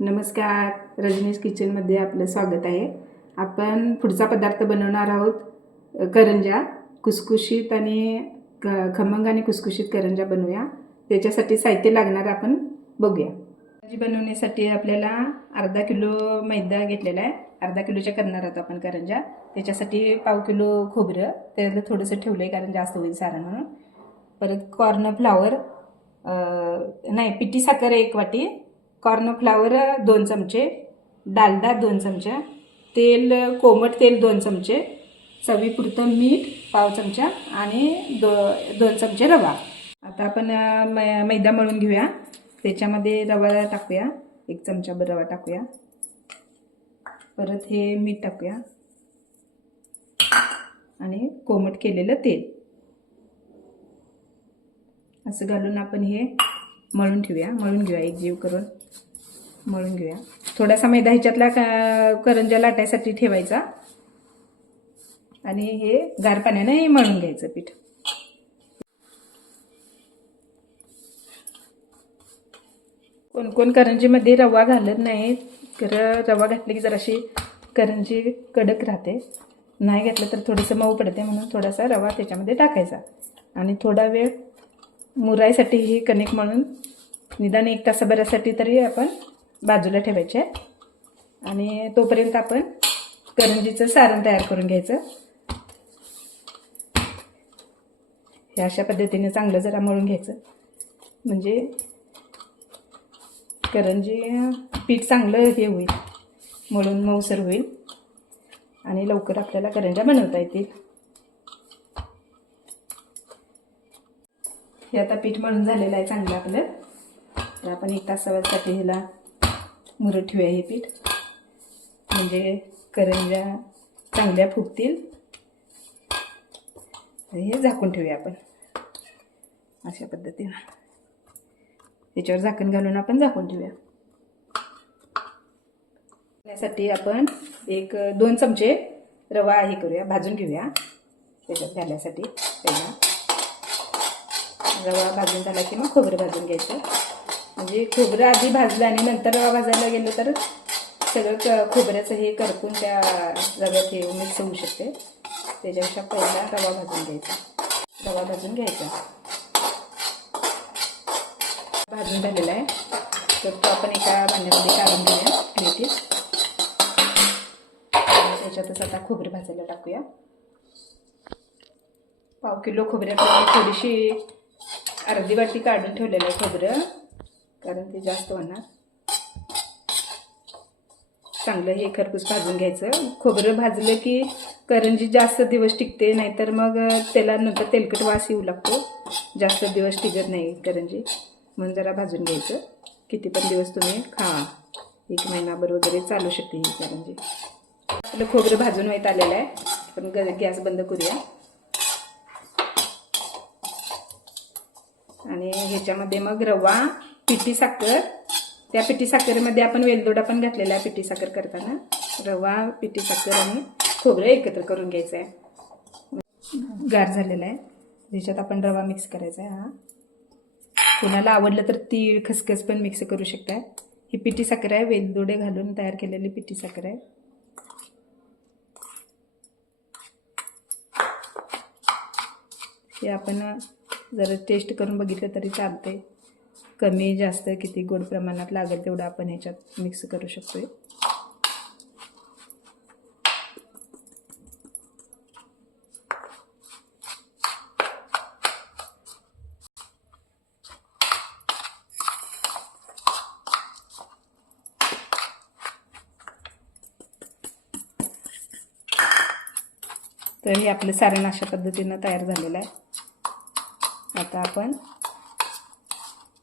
नमस्कार, रजनीश किचनमध्ये आपलं स्वागत आहे. आपण पुढचा पदार्थ बनवणार आहोत करंजा. कुसकुशीत आणि खमंग आणि कुसकुशीत करंजा बनवूया. त्याच्यासाठी साहित्य लागणार आपण बघूया. करंजी बनवण्यासाठी आपल्याला अर्धा किलो मैदा घेतलेला आहे. अर्धा किलोच्या करणार आहोत आपण करंजा. त्याच्यासाठी पाव किलो खोबरं त्याला थोडंसं ठेवलं आहे कारण जास्त होईल सारण म्हणून. परत कॉर्नफ्लॉवर पिठी साखर 1 वाटी, कॉर्नफ्लॉवर 2 चमचे, डालडा 2 चमचे, तेल कोमट तेल 2 चमचे, चवीपुरतं मीठ पाव चमचा आणि 2 चमचे रवा. आता आपण मैदा मळून घेऊया. त्याच्यामध्ये रवा टाकूया, 1 चमचाभर रवा टाकूया. परत हे मीठ टाकूया आणि कोमट केलेलं तेल असं घालून आपण हे मळून ठेवूया. मळून घेऊया, एकजीव करून मळून घेऊया. थोडासा मैदा ह्याच्यातला करंजा लाटायसाठी ठेवायचा आणि हे गार पाण्याने मळून घ्यायचं पीठ. कोण कोण करंजीमध्ये रवा घालत नाही, खरं रवा घातलं की जराशी करंजी कडक राहते. नाही घातलं तर थोडंसं मऊ पडते, म्हणून थोडासा रवा त्याच्यामध्ये टाकायचा आणि थोडा वेळ मुरायसाठी ही कणिक मळून निदान 1 तासाभरासाठी तरी आपण बाजूला ठेवायचे. आणि तोपर्यंत आपण करंजीचं सारण तयार करून घ्यायचं. हे अशा पद्धतीने चांगलं जरा मळून घ्यायचं, म्हणजे करंजी पीठ चांगलं हे होईल, मळून मऊसर होईल आणि लवकर आपल्याला करंजा बनवता येतील. हे आता पीठ मळून झालेलं आहे चांगलं आपलं. तर आपण 1 तासासाठी ह्याला मुरत ठेवूया. हे पीठ म्हणजे करंजा चांगल्या फुगतील. हे झाकून ठेवूया आपण अशा पद्धतीनं. त्याच्यावर झाकण घालून आपण झाकून ठेवूया. त्यासाठी आपण 1-2 चमचे रवा हे करूया, भाजून घेऊया. त्याच्यात घालण्यासाठी पहिला रवा भाजून झाला की मग खोबरं भाजून घ्यायचं. म्हणजे खोबरं आधी भाजलं आणि नंतर रवा भाजायला गेलं तर सगळं खोबऱ्याचं हे करपून त्या रव्यात हे मिक्स होऊ शकते. त्याच्यापेक्षा पहिला रवा भाजून घ्यायचा. रवा भाजून घ्यायचा भाजून झालेला आहे, तर तो आपण एका भांड्यामध्ये काढून घेऊया प्लेटीत. त्याच्यातच आता खोबरं भाजायला टाकूया. पाव किलो खोबऱ्यात थोडीशी अर्धी वाटी काढून ठेवलेलं आहे खोबरं, कारण ते जास्त होणार. चांगलं हे खरपूस भाजून घ्यायचं. खोबरं भाजलं की करंजी जास्त दिवस टिकते, नाहीतर मग त्याला नंतर तेलकट वास येऊ लागतो. जास्त दिवस टिकत नाही करंजी, म्हणून जरा भाजून घ्यायचं. किती पण दिवस तुम्ही खा, 1 महिनाभर वगैरे चालू शकते ही करंजी. आपलं खोबरं भाजून व्हायत आलेलं आहे. आपण गॅस बंद करूया आणि ह्याच्यामध्ये मग रवा, पिठी साखर, त्या पिठी साखरेमध्ये आपण वेलदोडा पण घातलेला आहे पिठी साखर करताना. रवा, पिठी साखर आणि खोबरं एकत्र करून घ्यायचं आहे. गार झालेला आहे. त्याच्यात आपण रवा मिक्स करायचा आहे. हा, कोणाला आवडलं तर तीळ खसखस पण मिक्स करू शकता. ही पिठी साखर आहे, वेलदोडे घालून तयार केलेली पिठी साखर आहे. हे आपण जरा टेस्ट करून बघितलं तरी चालते. कमी जास्त किती गोड प्रमाणात लागेल तेवढं आपण ह्याच्यात मिक्स करू शकतोय. तर हे आपलं सारण अशा पद्धतीनं तयार झालेलं आहे. आता आपण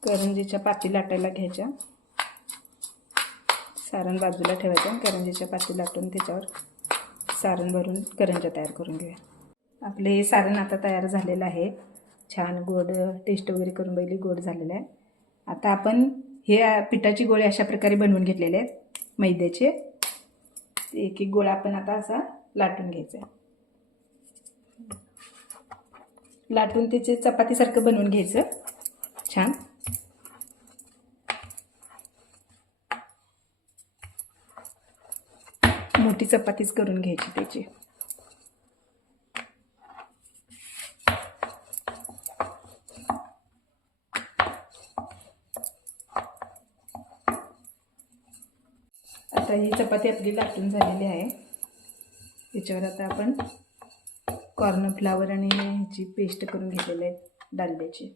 करंजीच्या पाती लाटायला घ्यायच्या. सारण बाजूला ठेवायचं आणि करंजीच्या पाती लाटून त्याच्यावर सारण भरून करंजा तयार करून घेऊया. आपले हे सारण आता तयार झालेलं आहे. छान गोड टेस्ट वगैरे करून बघितली, गोड झालेलं आहे. आता आपण हे पिठाची गोळे अशा प्रकारे बनवून घेतलेले आहेत मैद्याचे. एक गोळा आपण आता असा लाटून घ्यायचा आहे. लाटून त्याचे चपातीसारखं बनवून घ्यायचं छान. मोठी चपातीच करून घ्यायची त्याची. आता ही चपाती आपली लाटून झालेली आहे. याच्यावर आता आपण कॉर्नफ्लावर आणि ह्याची पेस्ट करून घेतलेली आहे डालड्याची,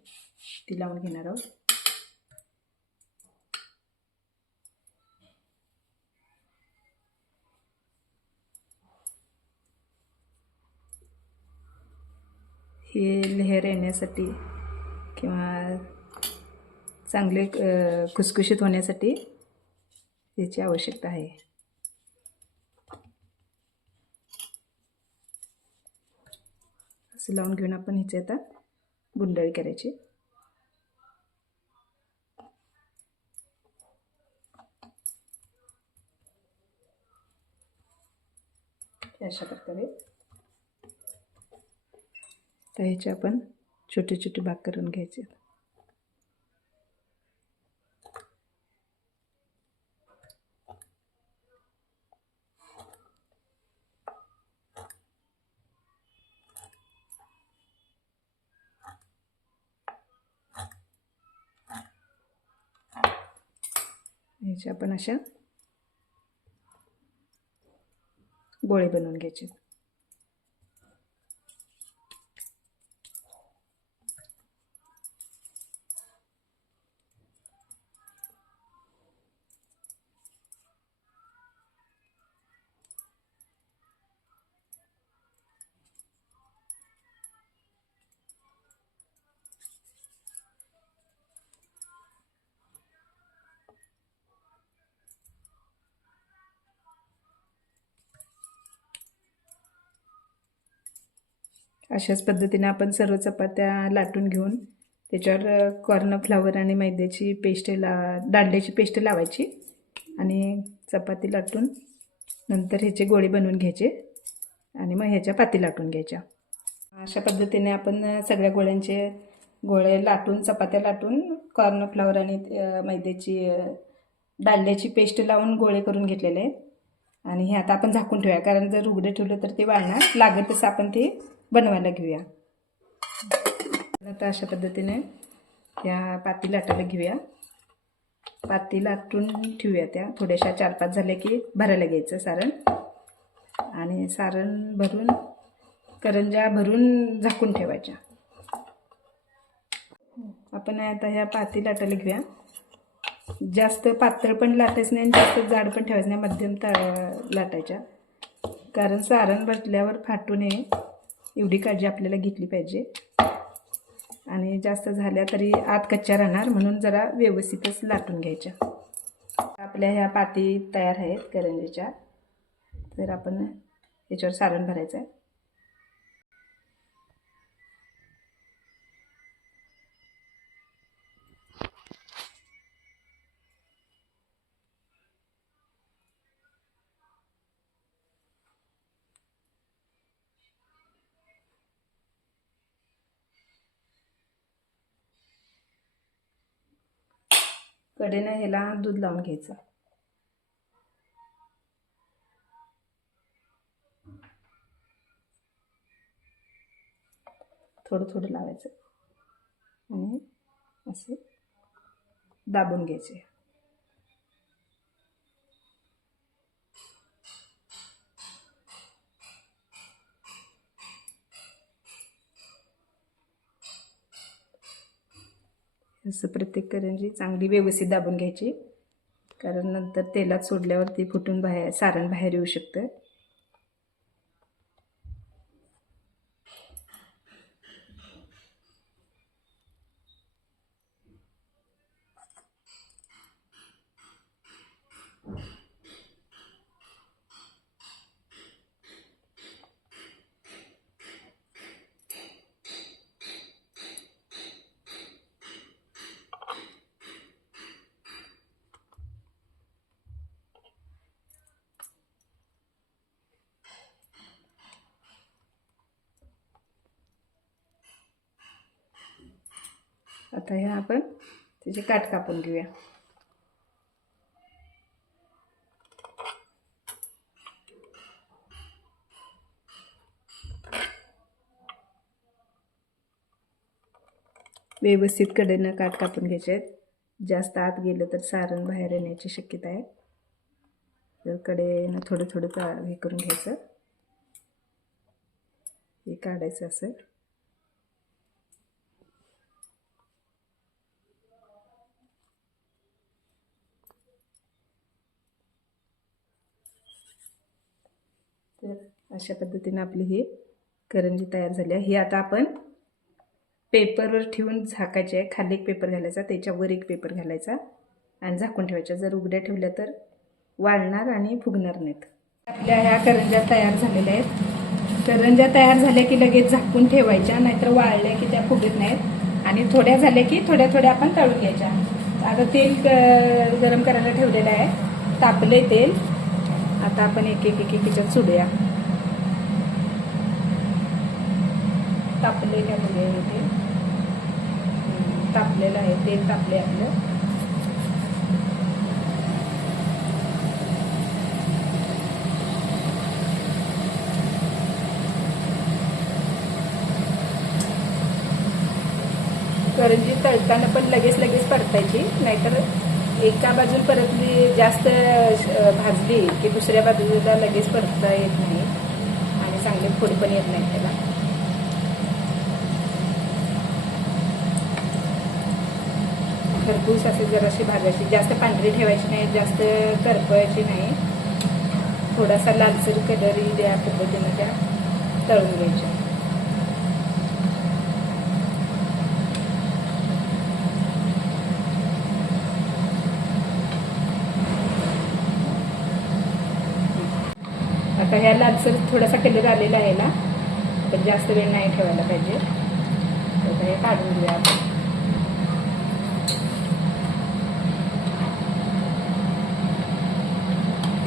ती लावून घेणार आहोत. हे लेयर येण्यासाठी किंवा चांगले खुसखुशीत होण्यासाठी याची आवश्यकता आहे. असं लावून घेऊन आपण ह्याची आता गुंडाळी करायची. अशा प्रकारे तर ह्याचे आपण छोटे छोटे भाग करून घ्यायचे. ह्याचे आपण अशा गोळे बनवून घ्यायचे. अशाच पद्धतीने आपण सर्व चपात्या लाटून घेऊन त्याच्यावर कॉर्नफ्लावर आणि मैद्याची पेस्ट डालड्याची पेस्ट लावायची आणि चपाती लाटून नंतर ह्याचे गोळे बनवून घ्यायचे आणि मग ह्याच्या पाती लाटून घ्यायच्या. अशा पद्धतीने आपण सगळ्या गोळ्यांचे गोळे लाटून चपात्या लाटून कॉर्नफ्लावर आणि मैद्याची डालड्याची पेस्ट लावून गोळे करून घेतलेले आहेत. आणि हे आता आपण झाकून ठेवूया, कारण जर उघडे ठेवलं तर ते वाळणार. लागेल तसं आपण ते बनवायला घेऊया. आता अशा पद्धतीने या पाती लाटायला घेऊया. पाती लाटून ठेवूया. त्या थोड्याशा 4-5 झाल्या की भरायला घ्यायचं सारण आणि सारण भरून करंज्या भरून झाकून ठेवायच्या. आपण आता ह्या पाती लाटायला घेऊया. जास्त पातळ पण लाटायचं नाही आणि जास्त जाड पण ठेवायचं नाही, मध्यम लाटायच्या, कारण सारण भरल्यावर फाटू नये एवढी काळजी आपल्याला घेतली पाहिजे. आणि जास्त झाल्या तरी आत कच्च्या राहणार, म्हणून जरा व्यवस्थितच लाटून घ्यायच्या. आपल्या ह्या पाती तयार आहेत करंजीच्या. तर आपण याच्यावर सारण भरायचं आहे. कडेनं ह्याला दूध लावून घ्यायचं. थोडं थोडं लावायचं आणि असं दाबून घ्यायचे. असं प्रत्येक करंजी चांगली व्यवस्थित दाबून घ्यायची, कारण नंतर तेलात सोडल्यावर ती फुटून सारण बाहेर येऊ शकतं. आता हे आपण त्याचे काठ कापून घेऊया. व्यवस्थित कडेनं काट कापून घ्यायचे आहेत. जास्त आत गेलं तर सारण बाहेर येण्याची शक्यता आहे. तर कडेनं थोडं थोडं हे करून घ्यायचं, हे काढायचं असं. तर अशा पद्धतीने आपली ही करंजी तयार झाली आहे. ही आता आपण पेपरवर ठेवून झाकायची आहे. खाली एक पेपर घालायचा, त्याच्यावर एक पेपर घालायचा आणि झाकून ठेवायच्या. जर उघड्या ठेवल्या तर वाळणार आणि फुगणार नाहीत. आपल्या ह्या करंज्या तयार झालेल्या आहेत. करंज्या तयार झाल्या की लगेच झाकून ठेवायच्या, नाहीतर वाळल्या की त्या फुगत नाहीत. आणि थोड्या झाल्या की थोड्या थोड्या आपण तळून घ्यायच्या. आता तेल गरम करायला ठेवलेलं आहे, तापले तेल. आता आपण एक एक एक याच्यात सोडूया. तापले काय बघूया हे तेल. तापलेलं आहे, तेल तापले आपलं. करंजी तळताना पण लगेच परतायची, नाहीतर एका बाजूला परतली जास्त भाजली की दुसऱ्या बाजूला लगेच परतता येत नाही आणि चांगले फोड पण येत नाही त्याला. खरपूस असे जराशी भाजायची, जास्त पांढरी ठेवायची नाही, जास्त करपवायची नाही. थोडासा लालसर कलर येईल या पद्धतीने त्या तळून घ्यायच्या. आता ह्या लालसर थोडासा कलर आलेला आहे ना, पण जास्त वेळ नाही ठेवायला पाहिजे. आता हे काढून घेऊया आपण.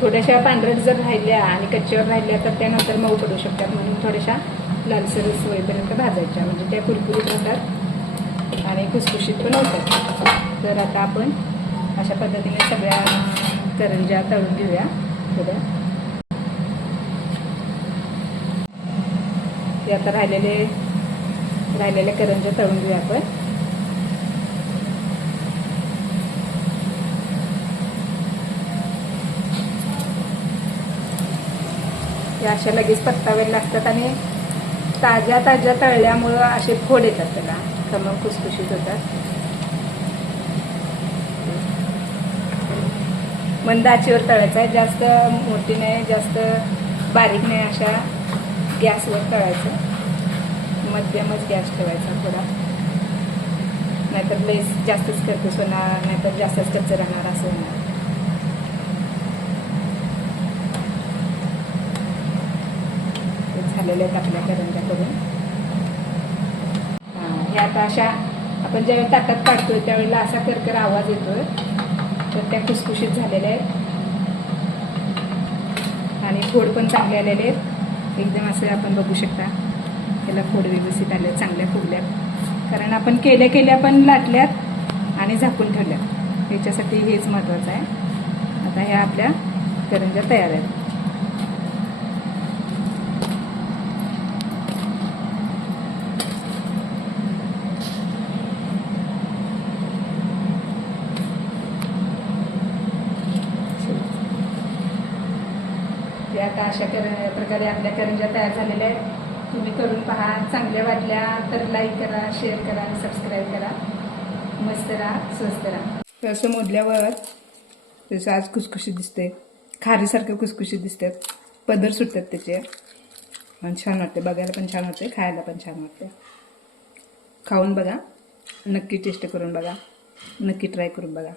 थोड्याशा पांढरट जर राहिल्या आणि कच्च्यावर राहिल्या तर त्यानंतर मऊ पडू शकतात, म्हणून थोड्याशा लालसर होईपर्यंत भाजायच्या, म्हणजे त्या कुरकुरीत होतात आणि खुसखुशीत पण होतात. तर आता आपण अशा पद्धतीने सगळ्या करंज्या तळून घेऊया. थोड्या ते आता राहिलेल्या करंज्या तळून घेऊया आपण. या अशा लगेच परताव्या लागतात आणि ताज्या तळल्यामुळं असे फोड येतात, त्याला खमंग खुसखुशीत होतात. मंद आचेवर तळायचं आहे, जास्त मोठी नाही जास्त बारीक नाही, अशा गॅसवर तळायचं. मध्यमच गॅस ठेवायचा थोडा, नाहीतर लईच जास्तच करतेस होणार, नाहीतर जास्तच कच्चं राहणार असं होणार. झालेल्या आहेत आपल्या करंज्या करून. हे आता अशा आपण ज्यावेळी ताटात काढतोय त्यावेळेला असा करकर आवाज येतोय, तर त्या खुसखुशीत झालेल्या आहेत आणि फोड पण चांगले आलेले आहेत. एकदम असं आपण बघू शकता, त्याला फोड व्यवस्थित आले, चांगल्या फुगल्यात. कारण आपण केल्या पण लाटल्यात आणि झाकून ठेवल्यात, याच्यासाठी हेच महत्त्वाचं आहे. आता ह्या आपल्या करंज्या तयार आहेत. आता अशा प्रकारे आपल्या करंज्या तयार झालेल्या आहेत. तुम्ही करून पहा. चांगल्या वाटल्या तर लाईक करा, शेअर करा आणि सबस्क्राईब करा. मस्त राहा, स्वस्त राहा. तसं मोडल्यावर तसं आज खुसखुशीत दिसते, खारीसारखं खुसखुशीत दिसतात, पदर सुटतात त्याचे आणि छान वाटते. बघायला पण छान वाटते, खायला पण छान वाटते. खाऊन बघा, नक्की टेस्ट करून बघा, नक्की ट्राय करून बघा.